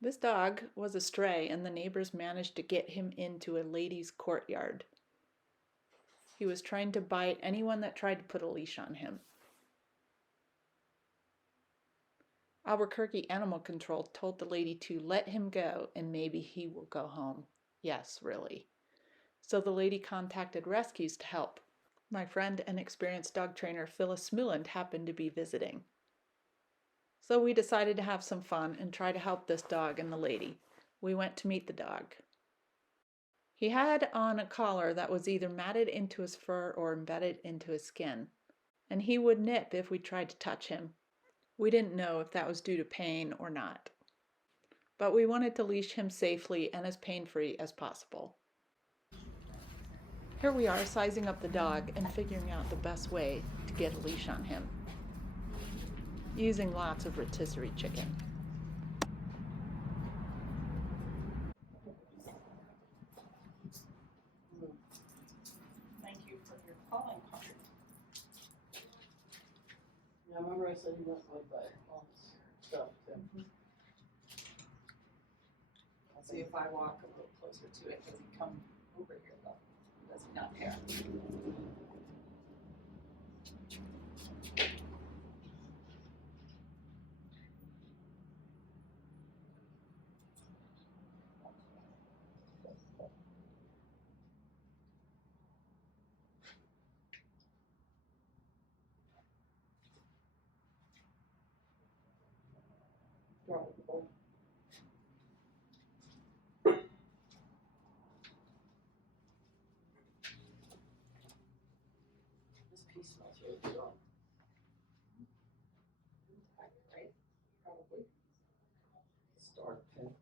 This dog was a stray, and the neighbors managed to get him into a lady's courtyard. He was trying to bite anyone that tried to put a leash on him. Albuquerque Animal Control told the lady to let him go and maybe he will go home. Yes, really. So the lady contacted rescues to help. My friend and experienced dog trainer Phyllis Smuland happened to be visiting. So we decided to have some fun and try to help this dog and the lady. We went to meet the dog. He had on a collar that was either matted into his fur or embedded into his skin, and he would nip if we tried to touch him. We didn't know if that was due to pain or not, but we wanted to leash him safely and as pain-free as possible. Here we are sizing up the dog and figuring out the best way to get a leash on him, using lots of rotisserie chicken. Thank you for your calling card. Yeah, I remember I said he must like that all this stuff too. I'll see if I walk a little closer to it. Does he come over here though? Does he not care? This piece smells really good. Right? Probably. It's dark pink.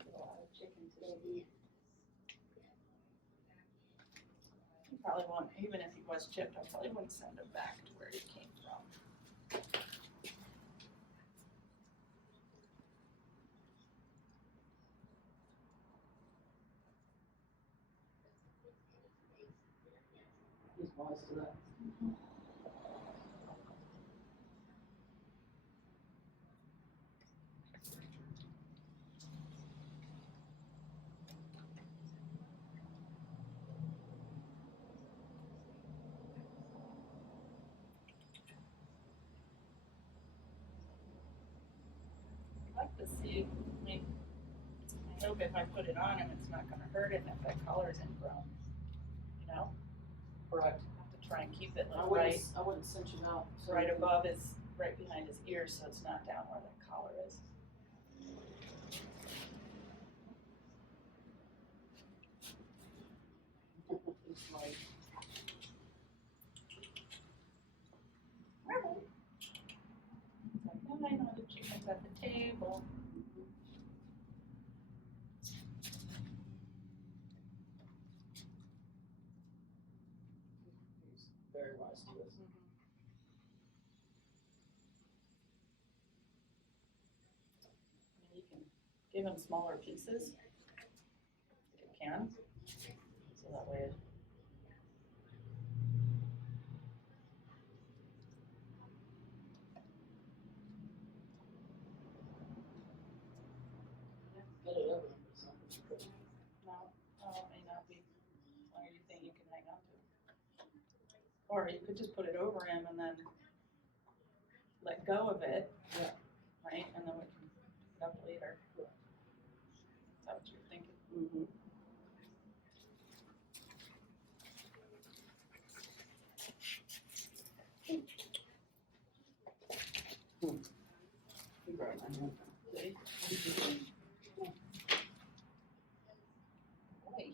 A lot of chicken today. He probably won't, even if he was chipped, I probably wouldn't send him back to where he came from. He's wise to that. I'd like to see, I mean, I hope if I put it on him, it's not gonna hurt him if that collar's ingrown, you know? Correct. I have to try and keep it I like wouldn't, right, I wouldn't cinch him out. So right you can- above his, right behind his ear, so it's not down where that collar is. It's like, It's like, no, I know the chicken's at the table. he's very wise to this. I mean, you can give him smaller pieces, if you can, so that way. Get it over with something. No, it may not be anything you can hang on to. Or you could just put it over him and then let go of it. Yeah. Right, and then we can pick it up later. Is that what you're thinking? Mm-hmm. You grab my hand. See? Boy.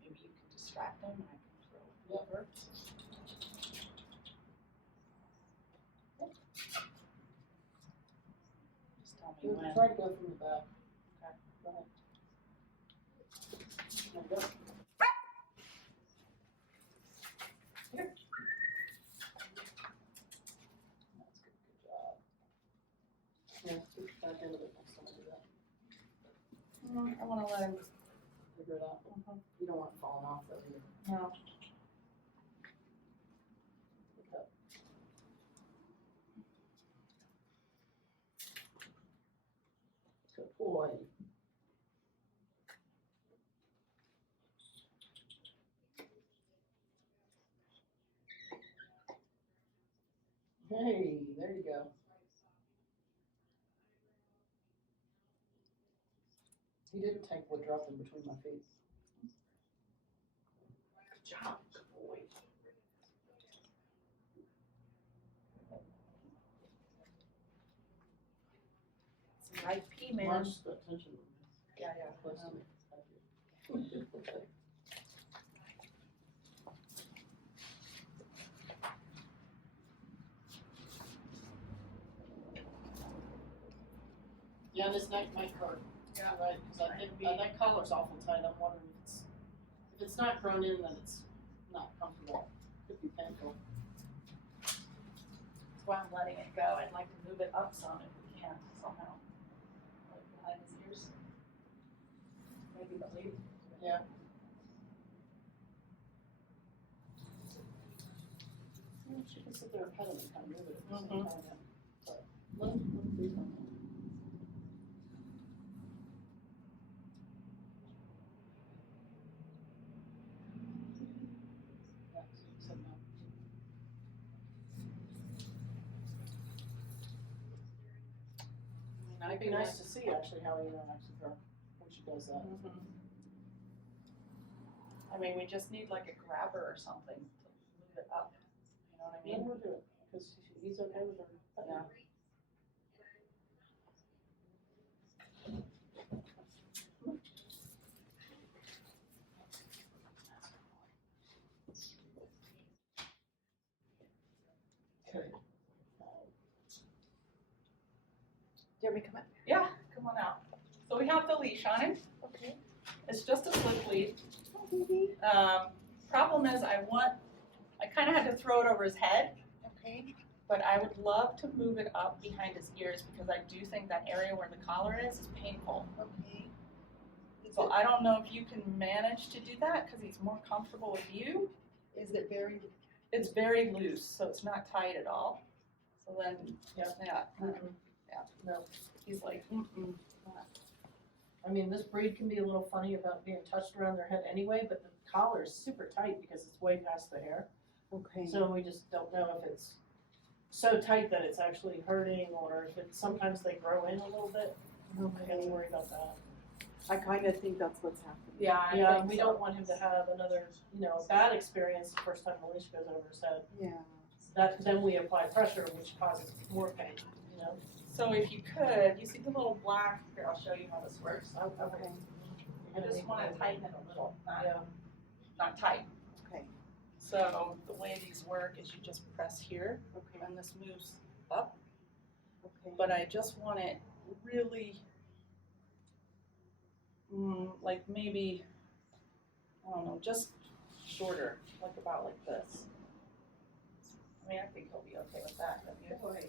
Maybe you can distract him and I can throw it over. We'll try to go from the back. Okay, go ahead. There you go. Here. That's good, good job. Yeah, scoot back into it next time I do that. I wanna let him, Figure it out. You don't want it falling off though either. no. Pick up. Good boy. Hey, there you go. He didn't take what dropped in between my feet. Good job, good boy. It's an IP, man. Watch the attention. Yeah, Close to me. Thank you. Yeah, this neck might hurt. Yeah. Right, because I think, that collar's awful tight, I'm wondering if it's not grown in, then it's not comfortable, could be painful. That's why I'm letting it go. I'd like to move it up some if we can somehow. Like behind his ears. Maybe the lead. Yeah. Well, she can sit there and pet him and kind of move it at the same time, yeah. But let him breathe on that. Yeah, so you said no. It'd be nice to see actually how he interacts with her when she does that. I mean, we just need like a grabber or something to move it up. You know what I Let mean? her do it, because he's okay with her. Yeah. Okay. Do you want me to come up? Yeah, come on out. So we have the leash on him. Okay. It's just a slip lead. Oh, baby. Problem is I kind of had to throw it over his head, Okay. but I would love to move it up behind his ears because I do think that area where the collar is painful. Okay. So I don't know if you can manage to do that because he's more comfortable with you. Is it very? It's very loose, so it's not tight at all. So then, Yeah. yeah, No, he's like, I mean, this breed can be a little funny about being touched around their head anyway, but the collar is super tight because it's way past the hair. Okay. So we just don't know if it's so tight that it's actually hurting or if it's, sometimes they grow in a little bit. I have to Okay. worry about that. I kind of think that's what's happening. yeah, I Yeah, think we so. don't want him to have another, bad experience the first time the leash goes over his head. Yeah. That, then we apply pressure, which causes more pain, So if you could, you see the little black, here, I'll show you how this works. Okay. I just want to tighten it a little, Yeah. not tight. Okay. So the way these work is you just press here Okay. and this moves up, Okay. but I just want it really, like maybe, I don't know, just shorter, like about like this. I mean, I think he'll be okay with that, don't you?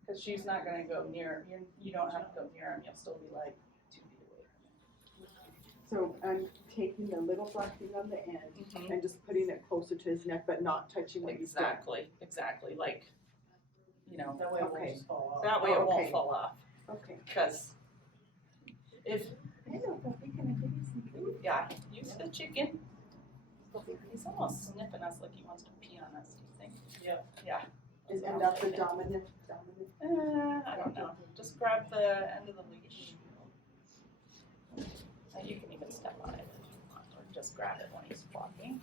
Because she's not gonna go near, you don't have to go near him, you'll still be like 2 feet away from him. So I'm taking the little black thing on the end Mhm. and just putting it closer to his neck, but not touching what he's got. Exactly, like, That way it won't Okay. just fall off. that way it Oh, won't okay. fall off. Okay. Because if, Hello, puppy. Can I give you some food? yeah, use the chicken. He's almost sniffing us like he wants to pee on us, do you think? Yeah. Yeah. Is and that's the dominant? I don't know. Just grab the end of the leash. And you can even step on it if you want, or just grab it when he's walking.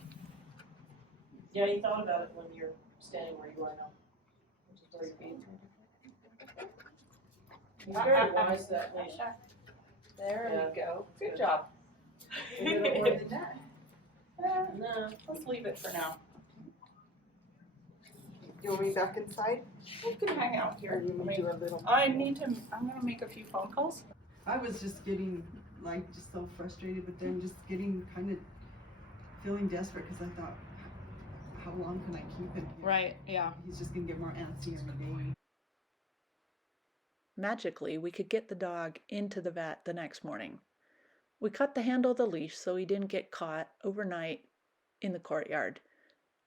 Yeah, you thought about it when you're standing where you are now, which is 30 feet. He's very wise, that leash. There Yeah. we go. Good Good. job. A little more than that. Eh, No. let's leave it for now. You want me back inside? You can hang out Or here. you want me to do a little? I'm gonna make a few phone calls. I was just getting like just so frustrated, but then just getting kind of feeling desperate because I thought, how long can I keep him here? Right, yeah. He's just gonna get more antsy every day. Magically, we could get the dog into the vet the next morning. We cut the handle of the leash so he didn't get caught overnight in the courtyard.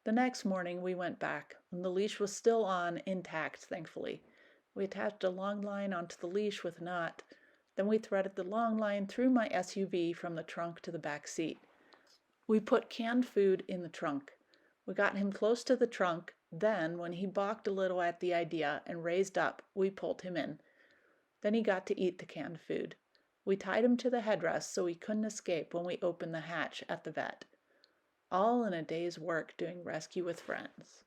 The next morning we went back, and the leash was still on, intact, thankfully. We attached a long line onto the leash with a knot. Then we threaded the long line through my SUV from the trunk to the back seat. We put canned food in the trunk. We got him close to the trunk. Then, when he balked a little at the idea and raised up, we pulled him in. Then he got to eat the canned food. We tied him to the headrest so he couldn't escape when we opened the hatch at the vet. All in a day's work doing rescue with friends.